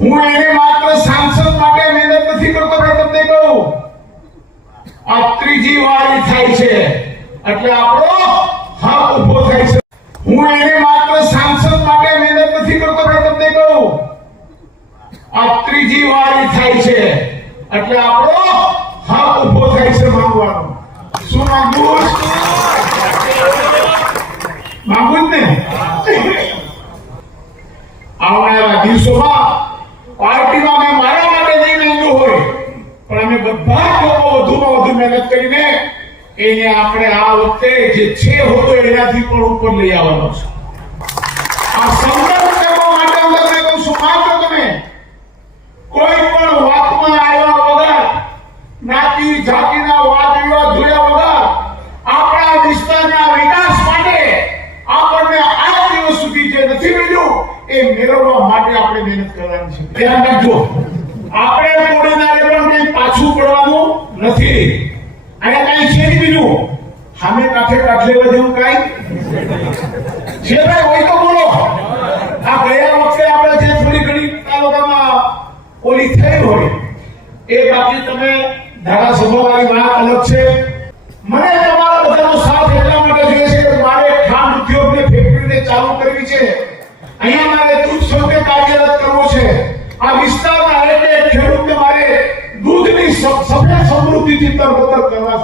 હું એને માત્ર સાંસદ માટે મહેનત કરતો ભાઈ, તમને કહું. થાય છે. એટલે આપણો હક ઊભો થાય છે. હું એને આ ત્રીજી વારી થાય છે. એટલે આપણો ને? આવનારા દિવસોમાં પાર્ટીમાં મેં મારા માટે નહીં માંગ્યું હોય, પણ અમે બધા જ લોકો વધુમાં વધુ મહેનત કરીને એને આપણે આ વખતે જે છે હોતો એનાથી પણ ઉપર લઈ આવવાનો છે આ સંઘર્ષ કરવા માટે હું તમને કહું છું માત્ર તમે કોઈ પણ વાતમાં આવ્યા વગર જ્ઞાતિ જાતિના વાદ વિવાદ જોયા વગર આપણા વિસ્તારના વિકાસ માટે આપણને આ દિવસ સુધી જે નથી મળ્યું એ મેળવવા માટે આપણે મહેનત કરવાની છે. ધ્યાન રાખજો. આપણે તોડીનારે પણ કંઈ પાછું પડવાનું નથી. અને કઈ છે નહીં બીજું? સામે કાંઠે કાઠ બધું કાંઈ? છે ભાઈ હોય તો બોલો. આ ગયા વખતે આપણે જે થોડી ઘણી તાલુકામાં ઓલી થઈ હોય, એ બાકી તમે ધારાસભાવાળી વાત અહીંયા મારે દૂધ સૌદે કાર્યરત કરવો છે. આ વિસ્તારના એટલે ખેડૂતને મારે દૂધની સફેદ સમૃદ્ધિથી તરબતર કરવા